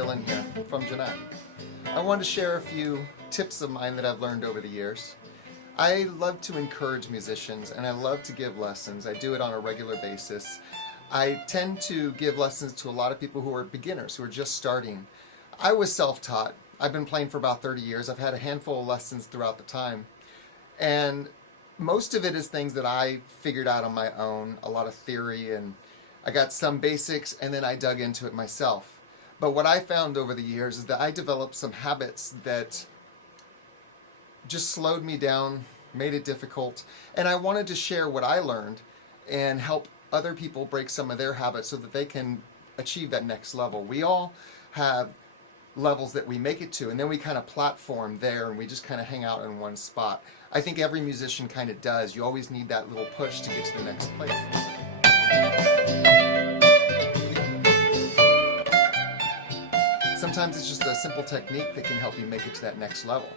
Dillon here from Jeanette. I wanted to share a few tips of mine that I've learned over the years. I love to encourage musicians and I love to give lessons. I do it on a regular basis. I tend to give lessons to a lot of people who are beginners, who are just starting. I was self-taught. I've been playing for about 30 years. I've had a handful of lessons throughout the time. And most of it is things that I figured out on my own, a lot of theory, and I got some basics and then I dug into it myself. But what I found over the years is that I developed some habits that just slowed me down, made it difficult, and I wanted to share what I learned and help other people break some of their habits so that they can achieve that next level. We all have levels that we make it to, and then we kind of platform there and we just kind of hang out in one spot. I think every musician kind of does. You always need that little push to get to the next place. Sometimes it's just a simple technique that can help you make it to that next level.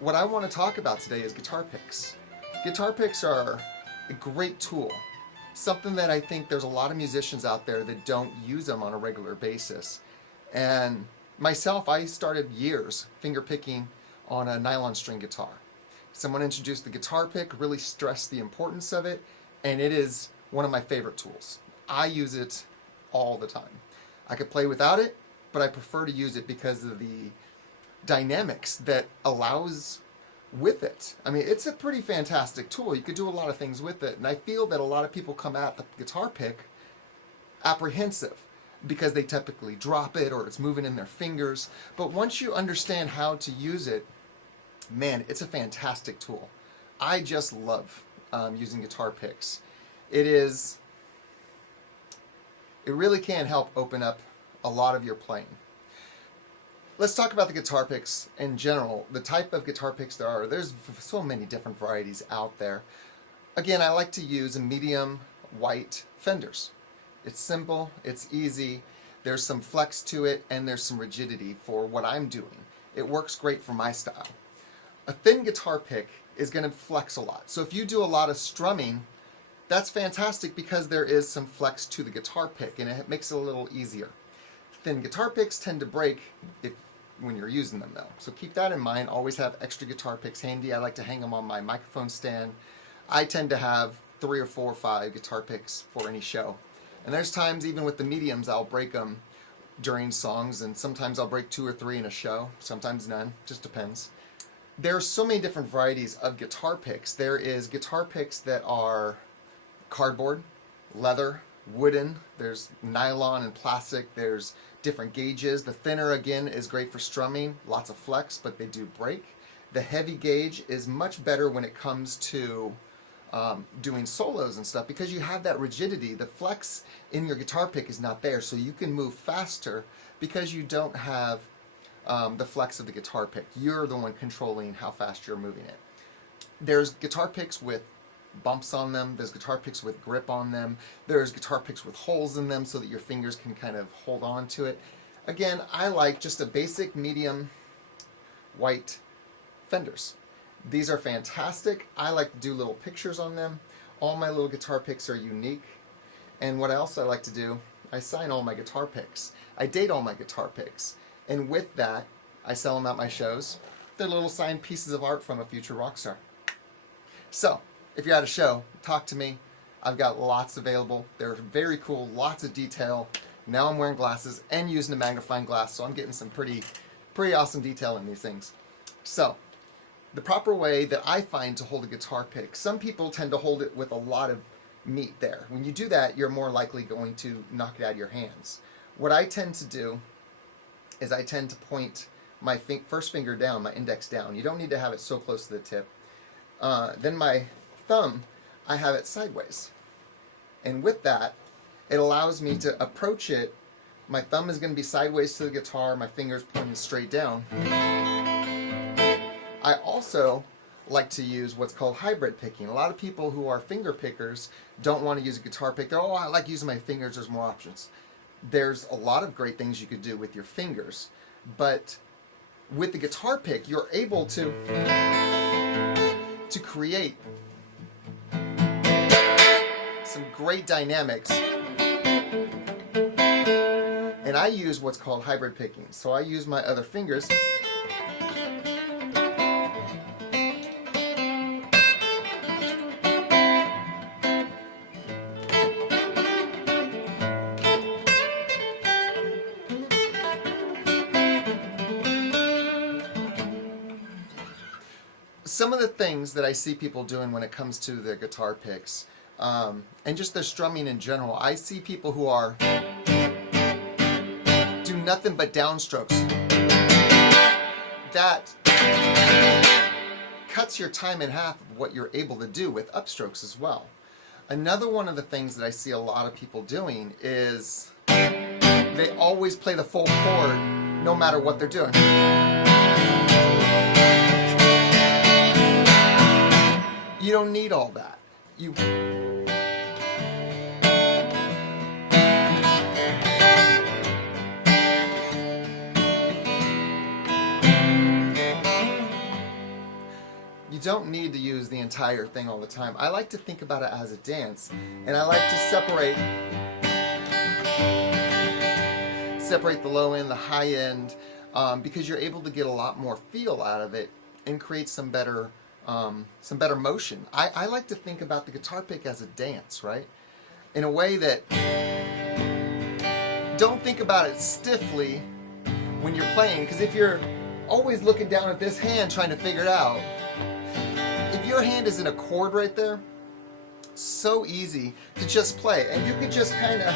What I want to talk about today is guitar picks. Guitar picks are a great tool. Something that I think there's a lot of musicians out there that don't use them on a regular basis. And myself, I started years finger picking on a nylon string guitar. Someone introduced the guitar pick, really stressed the importance of it, and it is one of my favorite tools. I use it all the time. I could play without it, but I prefer to use it because of the dynamics that allows with it. I mean, it's a pretty fantastic tool. You could do a lot of things with it, and I feel that a lot of people come at the guitar pick apprehensive because they typically drop it or it's moving in their fingers. But once you understand how to use it, man, it's a fantastic tool. I just love using guitar picks. It really can help open up a lot of your playing. Let's talk about the guitar picks in general. The type of guitar picks there are. There's so many different varieties out there. Again, I like to use a medium white Fenders. It's simple, it's easy, there's some flex to it, and there's some rigidity for what I'm doing. It works great for my style. A thin guitar pick is going to flex a lot. So if you do a lot of strumming, that's fantastic because there is some flex to the guitar pick and it makes it a little easier. Thin guitar picks tend to break when you're using them though. So keep that in mind. Always have extra guitar picks handy. I like to hang them on my microphone stand. I tend to have 3 or 4 or 5 guitar picks for any show. And there's times even with the mediums I'll break them during songs, and sometimes I'll break 2 or 3 in a show, sometimes none, just depends. There's so many different varieties of guitar picks. There is guitar picks that are cardboard, leather, wooden, there's nylon and plastic, there's different gauges. The thinner, again, is great for strumming, lots of flex, but they do break. The heavy gauge is much better when it comes to doing solos and stuff because you have that rigidity. The flex in your guitar pick is not there, so you can move faster because you don't have the flex of the guitar pick. You're the one controlling how fast you're moving it. There's guitar picks with bumps on them, there's guitar picks with grip on them, there's guitar picks with holes in them so that your fingers can kind of hold on to it. Again, I like just a basic medium white Fenders. These are fantastic. I like to do little pictures on them. All my little guitar picks are unique. And what else I like to do, I sign all my guitar picks. I date all my guitar picks. And with that, I sell them at my shows. They're little signed pieces of art from a future rock star. So, if you're at a show, talk to me. I've got lots available. They're very cool, lots of detail. Now I'm wearing glasses and using a magnifying glass, so I'm getting some pretty awesome detail in these things. So, the proper way that I find to hold a guitar pick, some people tend to hold it with a lot of meat there. When you do that, you're more likely going to knock it out of your hands. What I tend to do is I tend to point my first finger down, my index down. You don't need to have it so close to the tip. Then my thumb, I have it sideways. And with that, it allows me to approach it. My thumb is going to be sideways to the guitar, my finger's pointing straight down. I also like to use what's called hybrid picking. A lot of people who are finger pickers don't want to use a guitar pick. They're, I like using my fingers, there's more options. There's a lot of great things you could do with your fingers, but with the guitar pick, you're able to create some great dynamics And I use what's called hybrid picking. So I use my other fingers. Some of the things that I see people doing when it comes to the guitar picks, and just their strumming in general, I see people who are do nothing but downstrokes. That cuts your time in half of what you're able to do with upstrokes as well. Another one of the things that I see a lot of people doing is they always play the full chord no matter what they're doing. You don't need all that. You don't need to use the entire thing all the time. I like to think about it as a dance, and I like to separate the low end, the high end, because you're able to get a lot more feel out of it and create some better motion. I like to think about the guitar pick as a dance, right? In a way that don't think about it stiffly when you're playing, because if you're always looking down at this hand trying to figure it out, if your hand is in a chord right there, so easy to just play, and you could just kind of,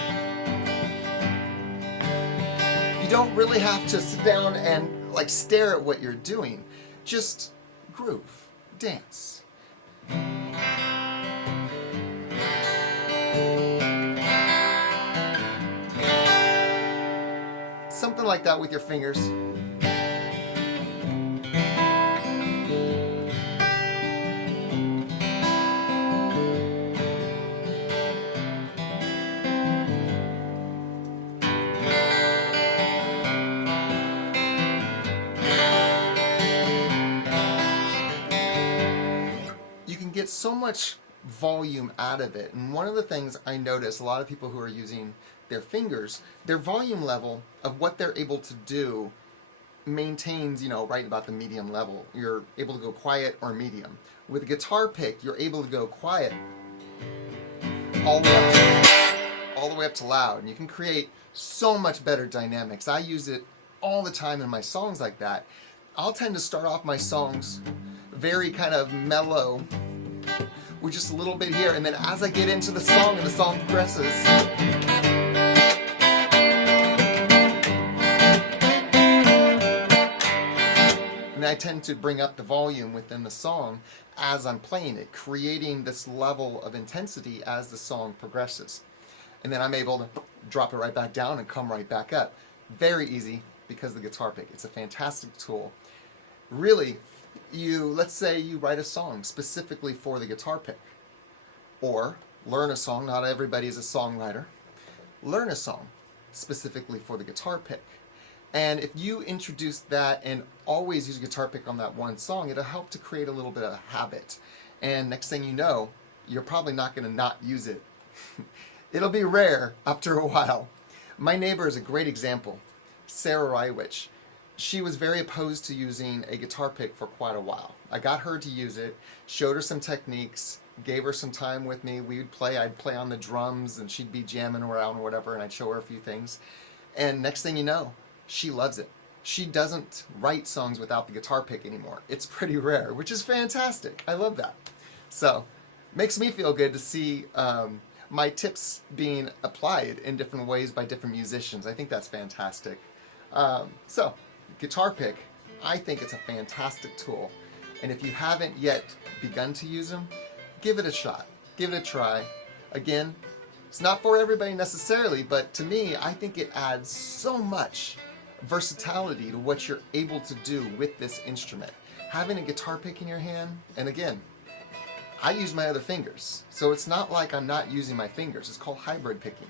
you don't really have to sit down and like stare at what you're doing. Just groove. Dance. Something like that with your fingers. Get so much volume out of it, and one of the things I notice, a lot of people who are using their fingers, their volume level of what they're able to do maintains, right about the medium level. You're able to go quiet or medium. With a guitar pick, you're able to go quiet all the way up to loud, and you can create so much better dynamics. I use it all the time in my songs like that. I'll tend to start off my songs very kind of mellow, with just a little bit here, and then as I get into the song and the song progresses, and I tend to bring up the volume within the song as I'm playing it, creating this level of intensity as the song progresses. And then I'm able to drop it right back down and come right back up. Very easy because of the guitar pick. It's a fantastic tool. Really, let's say you write a song specifically for the guitar pick, or learn a song. Not everybody is a songwriter. Learn a song specifically for the guitar pick, and if you introduce that and always use a guitar pick on that one song, it'll help to create a little bit of a habit, and next thing you know, you're probably not going to not use it. It'll be rare after a while. My neighbor is a great example, Sarah Rywich. She was very opposed to using a guitar pick for quite a while. I got her to use it, showed her some techniques, gave her some time with me. I'd play on the drums, and she'd be jamming around or whatever, and I'd show her a few things. And next thing you know, she loves it. She doesn't write songs without the guitar pick anymore. It's pretty rare, which is fantastic. I love that. So, makes me feel good to see my tips being applied in different ways by different musicians. I think that's fantastic. So, guitar pick, I think it's a fantastic tool, and if you haven't yet begun to use them, give it a shot, give it a try. Again, it's not for everybody necessarily, but to me, I think it adds so much versatility to what you're able to do with this instrument. Having a guitar pick in your hand, and again, I use my other fingers, so it's not like I'm not using my fingers. It's called hybrid picking.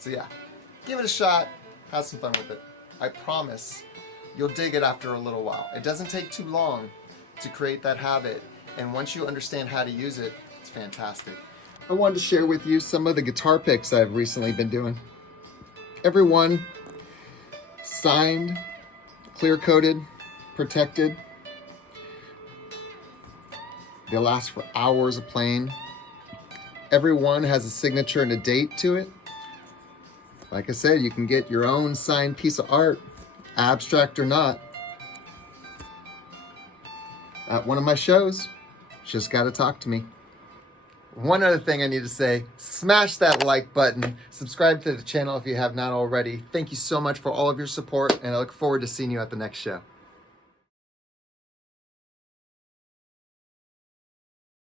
So yeah, give it a shot, have some fun with it. I promise you'll dig it after a little while. It doesn't take too long to create that habit, and once you understand how to use it, it's fantastic. I wanted to share with you some of the guitar picks I've recently been doing. Every one signed, clear-coated, protected. They'll last for hours of playing. Every one has a signature and a date to it. Like I said, you can get your own signed piece of art, abstract or not, at one of my shows. Just gotta talk to me. One other thing I need to say, smash that like button, subscribe to the channel if you have not already. Thank you so much for all of your support, and I look forward to seeing you at the next show.